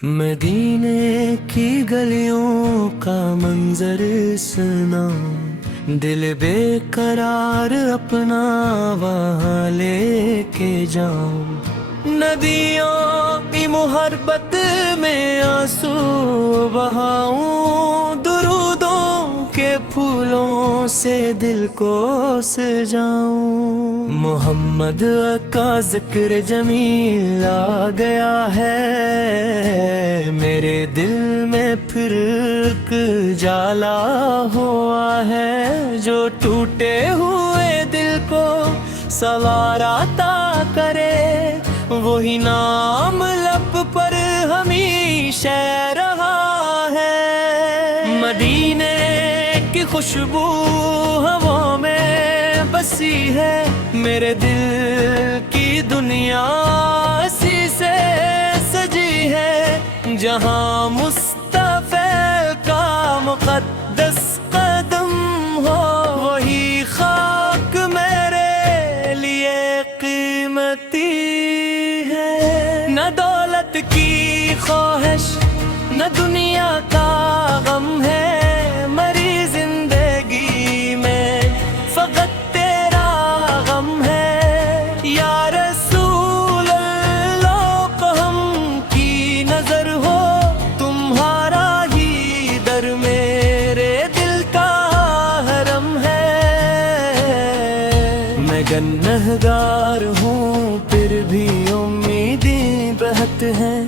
मदीने की गलियों का मंजर सुना, दिल बेकरार अपना वहाँ लेके जाऊं। नदियों की मुहब्बत में आंसू बहाऊं, दुरूदों के फूलों से दिल को सजाऊं। मोहम्मद का जिक्र जमील आ गया है, मेरे दिल में फिर एक जाला हुआ है। जो टूटे हुए दिल को संवारता करे, वही नाम लब पर हमेशा रहा है। मदीने की खुशबू हवाओं में बसी है, मेरे दिल की दुनिया इसी से सजी है। जहाँ मुस्तफा का मुक़द्दस कदम हो, वही खाक मेरे लिए कीमती है। न दौलत की ख्वाहिश न दुनिया का गम है, मरी जिंदगी में फकत तेरा गम है। या रसूल अल्लाह को हम की नजर हो, तुम्हारा ही दर मेरे दिल का हरम है। मैं गुनहगार हूँ फिर भी उम्मीदें बहत हैं,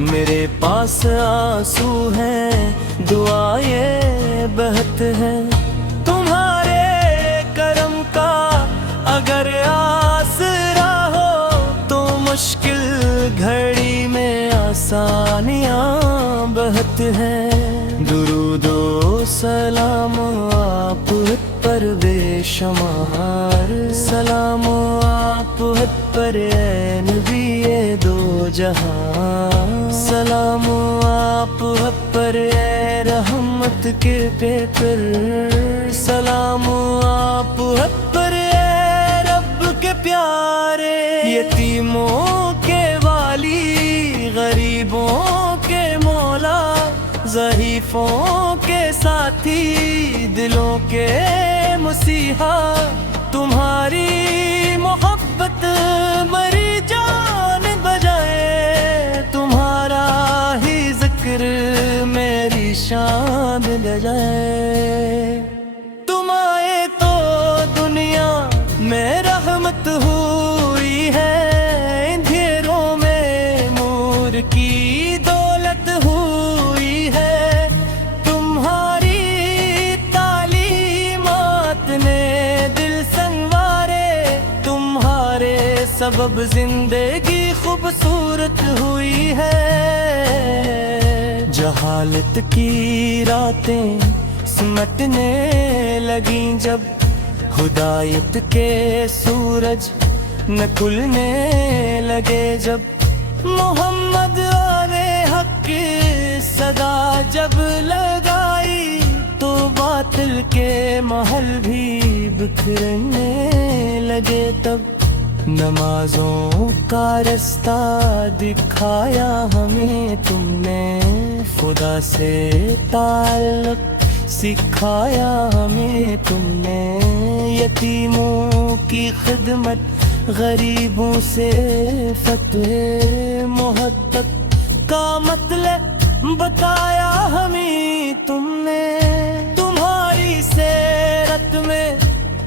मेरे पास आंसू हैं दुआएं बहत हैं। तुम्हारे करम का अगर आसरा हो, तो मुश्किल घड़ी में आसानियां बहत हैं। दुरूदो सलाम आप पर बेशुमार, सलाम आप पर ऐ नबी ये दो जहां। सलाम आप पर ऐ रहमत के पेपर, सलाम आप पर ऐ रब के प्यारे। यतीमों के वाली, गरीबों के मौला, ज़ईफों के साथी, दिलों के मसीहा। तुम्हारी मोहब्बत मरी जान बजाए, तुम्हारा ही जिक्र मेरी शान बजाए। तुम आए तो दुनिया में रहमत हुई है, अंधेरों में नूर की दौलत हुई है। तुम्हारी तालीमात ने दिल संवारे, तुम्हारे सबब जिंदगी खूबसूरत हुई है। जहालत की रातें सिमटने लगी जब, हुदायत के सूरज न खुलने लगे जब। मोहम्मद आने हक की सदा जब लगाई, तो बातिल के महल भी बिखरने लगे तब। नमाजों का रास्ता दिखाया हमें तुमने, खुदा से ताल्लुक सिखाया हमें तुमने। यतीमों की खिदमत, गरीबों से फतह, मोहब्बत का मतलब बताया हमें तुमने। तुम्हारी सीरत में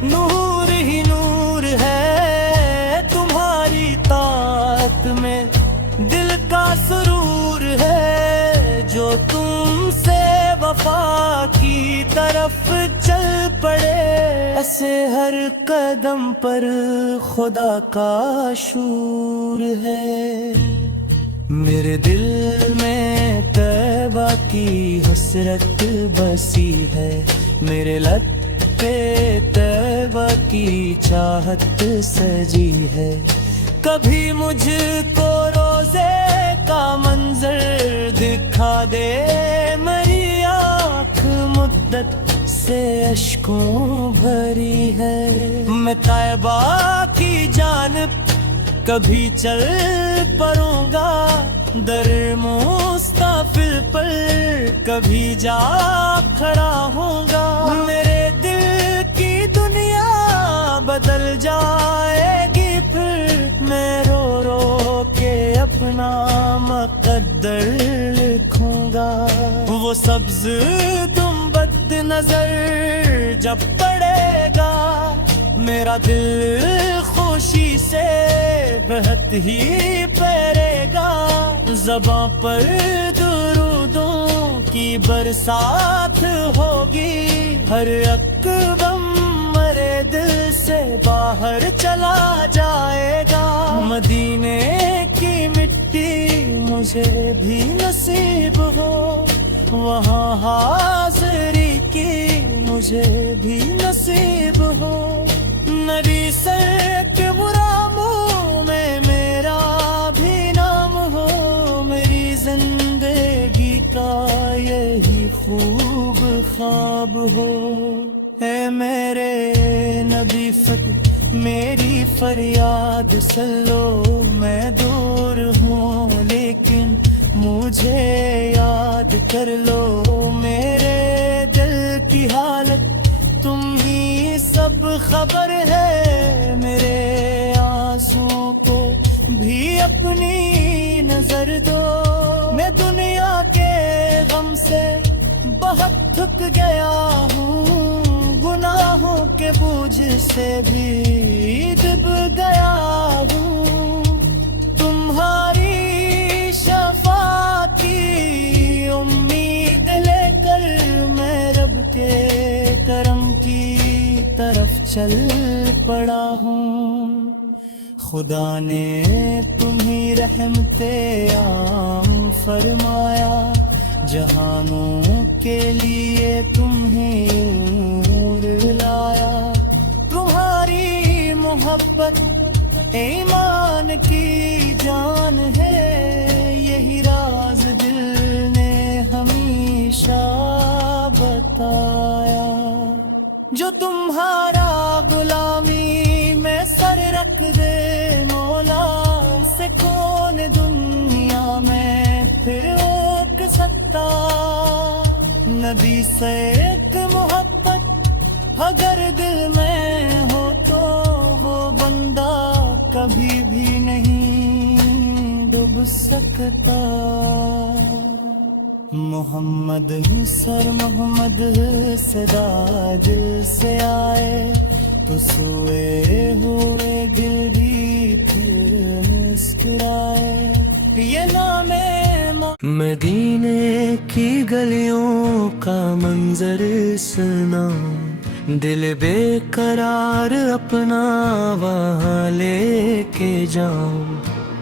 नूर ही नूर है, तुम्हारी ताकत में दिल का सुरूर है। जो तुमसे वफा की तरफ चल पड़े, ऐसे हर कदम पर खुदा का शूर है। मेरे दिल में तैबा की हसरत बसी है, मेरे लब पे तैबा की चाहत सजी है। कभी मुझको रोजे का मंजर दिखा दे, मेरी आँख मुद्दत से अश्कों भरी है। मैं तैबा की जानिब कभी चल पड़ूंगा, در مستقبل پر کبھی جا کھڑا ہوں گا، میرے دل کی دنیا بدل جائے گی، پھر میں رو رو کے اپنا مقدر لکھوں گا۔ وہ سبز گنبد نظر جب پڑے گا، میرا دل خوشی سے بہت ہی پھیرے گا، زباں پر درودوں کی برسات ہوگی، ہر اکبم مرے دل سے باہر چلا جائے گا۔ مدینے کی مٹی مجھے بھی نصیب ہو، وہاں حاضری کی مجھے بھی نصیب ہو، نبی سر کے مراموں میں میرا بھی نام ہو، میری زندگی کا یہی خوب خواب ہو۔ اے میرے نبی فتح میری فریاد سلو، میں دور ہوں لیکن مجھے یاد کر لو، میرے دل کی حالت تم ہی سب خبر ہے، میرے آنسوں کو بھی اپنی نظر دو، میں دنیا کے غم سے بہت تھک گیا ہوں، گناہوں کے بوجھ سے بھی ڈوب گیا ہوں، تمہاری شفاعت کی امید لے کر میں رب کے کرم کی طرف چل پڑا ہوں، خدا نے تمہیں رحمت عام فرمایا، جہانوں کے لیے تمہیں نور لایا، تمہاری محبت ایمان کی جان ہے، یہی راز دل نے ہمیشہ بتایا، جو تمہارا غلامی میں سر رکھ دے مولا، سے کون دنیا میں پھر روک سکتا، نبی سے ایک محبت اگر دل میں ہو تو وہ بندہ کبھی بھی نہیں ڈوب سکتا، محمد سر محمد صدا دل سے آئے، تو سوئے ہوئے دل بھی پھر مسکرائے، یہ نام مدینے کی گلیوں کا منظر سنا، دل بے قرار اپنا وہاں لے کے جاؤں،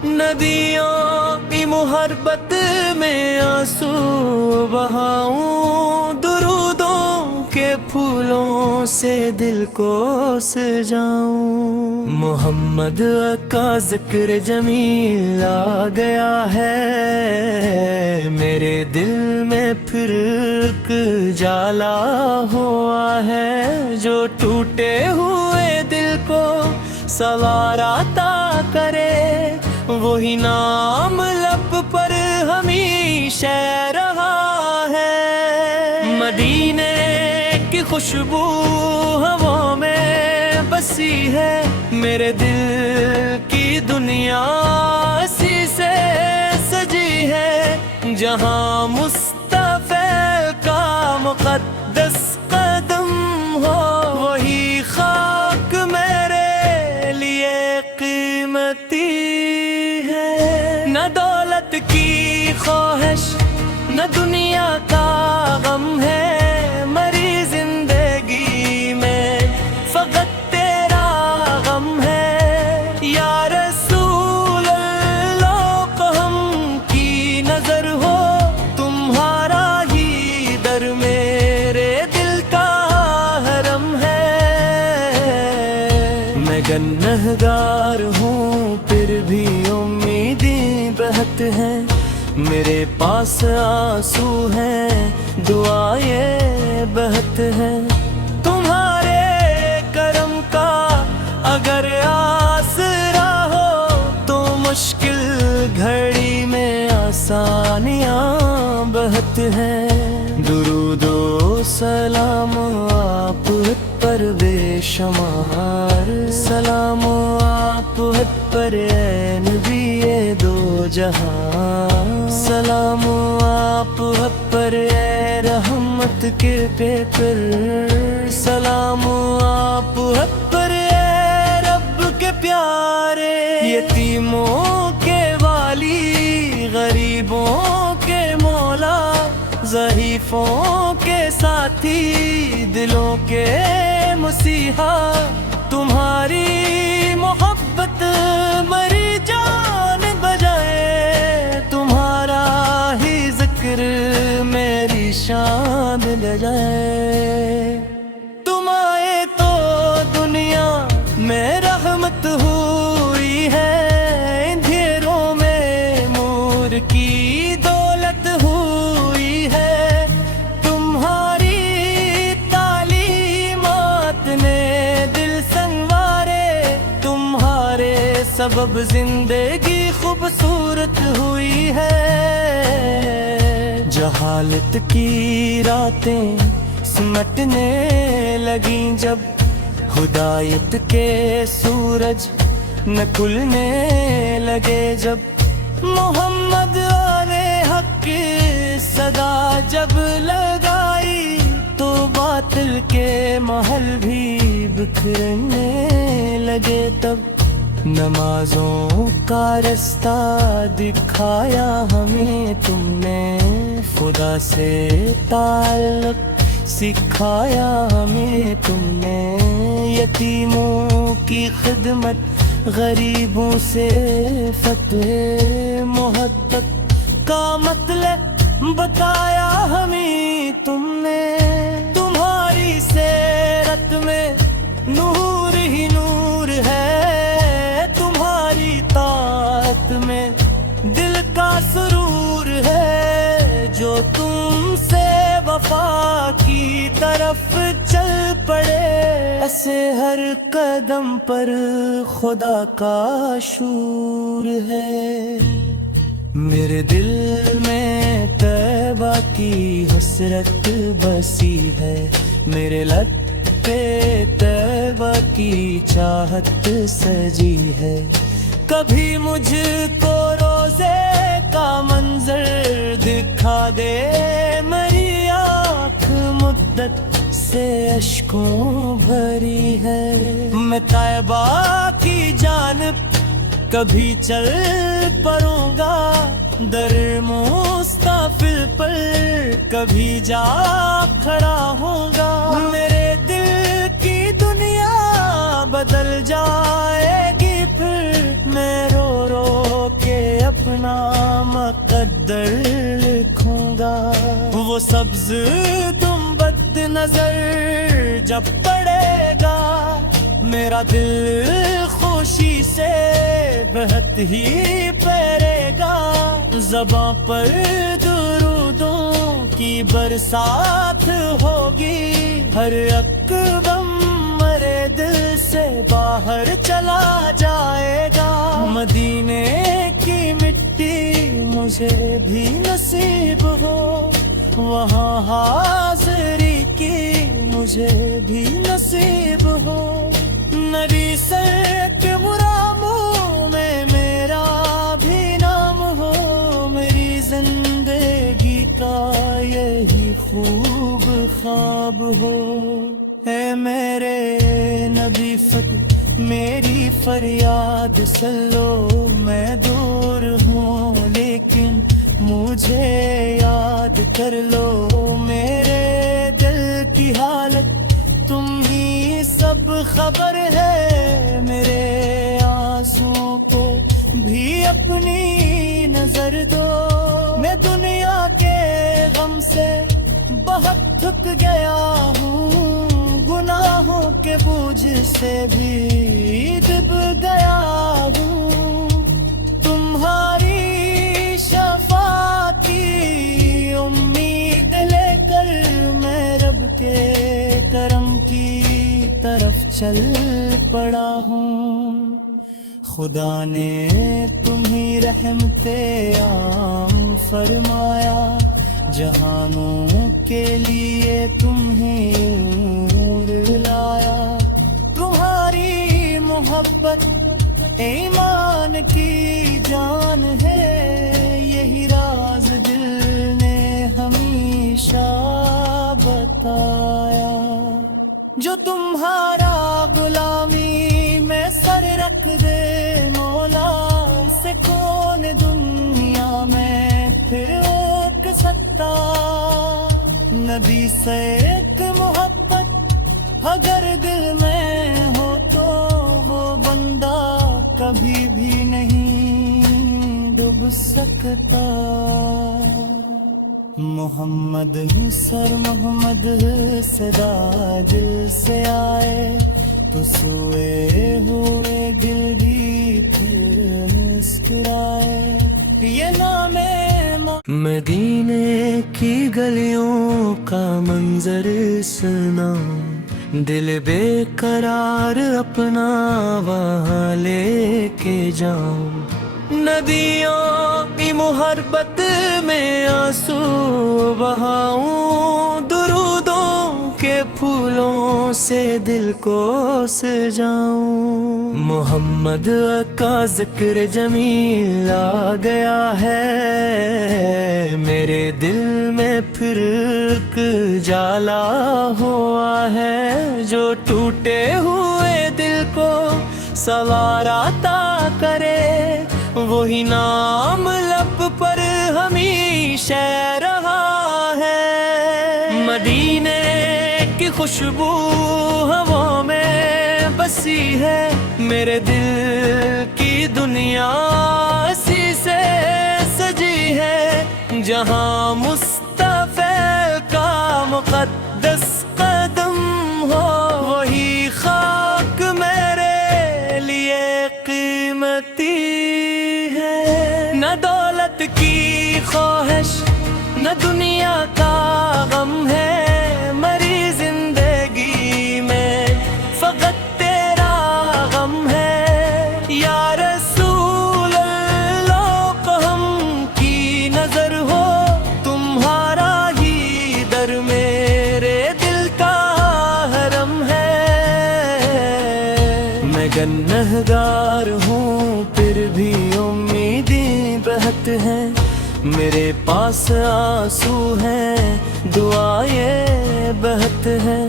ندیوں کی محبت میں آنسو بہاؤں، درودوں کے پھولوں سے دل کو سجاؤں، محمد کا ذکر جمیل آ گیا ہے، میرے دل میں پھر ایک جالا ہوا ہے، جو ٹوٹے ہوئے دل کو سوار عطا کرے، وہی نام لب پر ہمیشہ رہا ہے، مدینے کی خوشبو ہوا میں بسی ہے، میرے دل کی دنیا اسی سے سجی ہے، جہاں مصطفیٰ کا مقدس قدم ہو، وہی خاک میرے لیے قیمتی ہے، نہ دولت کی خواہش نہ دنیا کا غم ہے، مری زندگی میں فقط تیرا غم ہے، یا رسول اللہ کو ہم کی نظر ہو، تمہارا ہی در میرے دل کا حرم ہے، میں گنہگار ہوں پھر بھی امیدیں بہت ہیں، میرے پاس آنسو ہیں دعائیں بہت ہیں، تمہارے کرم کا اگر آسرا ہو تو मुश्किल घड़ी में आसानियां बहत हैं। दुरूदो सलाम आप पर बेशुमार, सलाम आप पर ऐ नबी ये दो जहां, सलाम आप पर ऐ रहमत के पेपर, सलाम आप पर ऐ रब के प्यारे। यतीमों के वाली, गरीबों के मौला, ज़ईफ़ों के साथी, दिलों के मसीहा, तुम्हारी मोहब्बत मरी जान बजाए, तुम्हारा ही जिक्र मेरी शान बजाए। तुम आए तो दुनिया में रहमत हुई है, अंधेरों में नूर की दौलत हुई है, तुम्हारी तालीमात ने दिल संवारे, तुम्हारे सबब जिंदगी खूबसूरत हुई है। जहालत की रातें सिमटने लगी जब, हुदायत के सूरज न खुलने लगे जब, मोहम्मद आने हक की सदा जब लगाई, तो बातिल के महल भी बिखरने लगे तब। नमाजों का रास्ता दिखाया हमें तुमने, खुदा से ताल्लुक सिखाया हमें तुमने, यतीमों की खिदमत, गरीबों से फतह, मोहब्बत का मतलब बताया हमें तुमने। तुम्हारी सीरत में नूर ही नूर है, तुम्हारी ताअत में दिल का सुरूर है, जो तुमसे वफा की तरफ चल पड़े, ऐसे हर कदम पर खुदा का शूर है। मेरे दिल में तैबा की हसरत बसी है, मेरे लब पे तैबा की चाहत सजी है। कभी मुझको रोजे का मंजर दिखा दे, मेरी आँख मुद्दत से अश्कों भरी है। मैं तैबा की जानिब कभी चल पड़ूंगा, दर मुस्तफिल पर कभी जा खड़ा होऊंगा। मेरे दिल की दुनिया बदल जाएगी फिर, मैं रो रो के अपना मुक़द्दर लिखूंगा। वो सब्ज गुंबद नजर जब पड़ेगा, मेरा दिल खुशी से बहत ही परेगा। ज़बां पर दुरूदों की बरसात होगी, हर अकदम मेरे दिल से बाहर चला जाएगा। मदीने की मिट्टी मुझे भी नसीब हो, वहाँ हाज़री की मुझे भी नसीब हो। नबी सर के मुरामों में मेरा भी नाम हो, मेरी जिंदगी का यही खूब ख्वाब हो। है मेरे नबी फत मेरी फरियाद सल्लो, मैं दूर हूँ लेकिन मुझे याद कर लो। मेरे दिल की हालत तुम ही सब खबर है, मेरे आंसुओं को भी अपनी नजर दो। मैं दुनिया के गम से बहुत थक गया हूँ, गुनाहों के बोझ से भी डूब गया हूँ। तुम्हारी शफाअत की उम्मीद लेकर मैं रब के करम की तरफ चल पड़ा हूँ। خدا نے تمہیں رحمت عام فرمایا، جہانوں کے لیے تمہیں نور لایا۔ تمہاری محبت ایمان کی جان ہے، یہی راز دل نے ہمیشہ بتایا۔ جو تمہارا غلامی میں سر رکھ دے مولا، اسے کون دنیا میں پھر روک سکتا؟ نبی سے ایک محبت اگر دل میں ہو تو وہ بندہ کبھی بھی نہیں ڈوب سکتا۔ محمد سر محمد صدا دل سے آئے تو سوئے ہوئے گل بھی پھر مسکرائے۔ یہ نام مدینے کی گلیوں کا منظر سنا، دل بے قرار اپنا وہاں لے کے جاؤں۔ ندیوں کی محبت میں آنسو بہاؤں، درودوں کے پھولوں سے دل کو سجاؤں۔ محمد کا ذکر جمیل آ گیا ہے، میرے دل میں پھر ایک جالا ہوا ہے، جو ٹوٹے ہوئے دل کو سنوارتا کرے، وہی نام لب پر ہمیشہ رہا ہے۔ مدینے کی خوشبو ہوا میں بسی ہے، میرے دل کی دنیا اسی سے سجی ہے، جہاں مصطفیٰ کا مقدس قدم ہو، وہی خاک میرے لیے قیمتی ہے۔ نہ دولت کی خواہش نہ دنیا کا غم ہے، مری زندگی میں فقط تیرا غم ہے۔ یا رسول اللہ ہم کی نظر ہو، تمہارا ہی در میرے دل کا حرم ہے۔ میں گنہگار ہوں پھر بھی امیدیں بہت ہیں، میرے پاس آنسو ہیں دعائیں بہت ہیں۔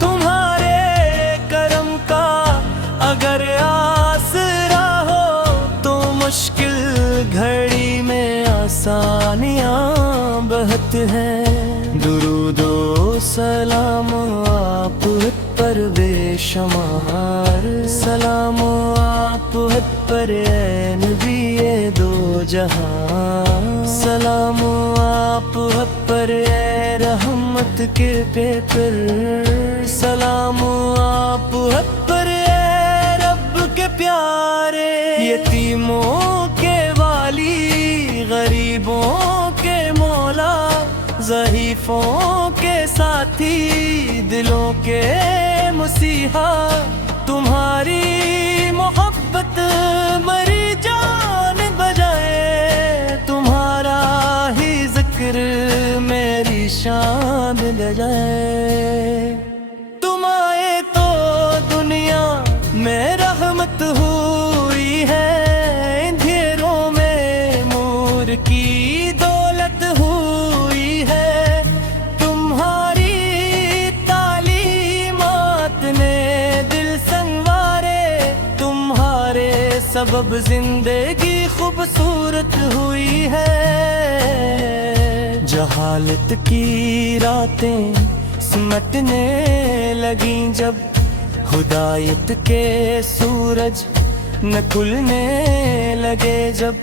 تمہارے کرم کا اگر آسرا ہو تو مشکل گھڑی میں آسانیاں بہت ہیں۔ درود و سلام آپ پر بے شمار، سلام آپ پر اے نبی دو جہاں، سلام آپ پر اے رحمت کے پیپر، سلام آپ پر اے رب کے پیارے۔ یتیموں کے والی، غریبوں کے مولا، ضعیفوں کے ساتھی، دلوں کے مسیحا، تمہاری محبت مری جان بجائے، تمہارا ہی ذکر میری شان بجائے۔ تم آئے تو دنیا میں رحمت ہوئی ہے، اندھیروں میں نور کی دولت ہوئی ہے، تمہاری تعلیمات نے دل سنوارے، تمہارے سبب زندگی خوبصورت ہوئی ہے۔ جہالت کی راتیں سمٹنے لگیں جب، ہدایت کے سورج نہ کھلنے لگے جب،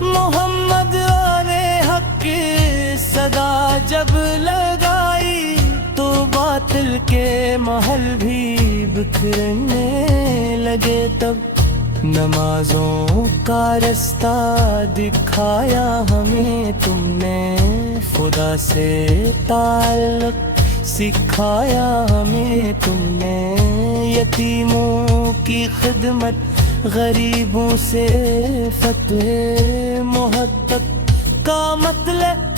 محمد آنے حق کی صدا جب لگائی تو باطل کے محل بھی بکھرنے لگے تب، نمازوں کا رستہ دکھایا ہمیں تم نے، خدا سے تعلق سکھایا ہمیں تم نے، یتیموں کی خدمت غریبوں سے فتح محبت کا مطلب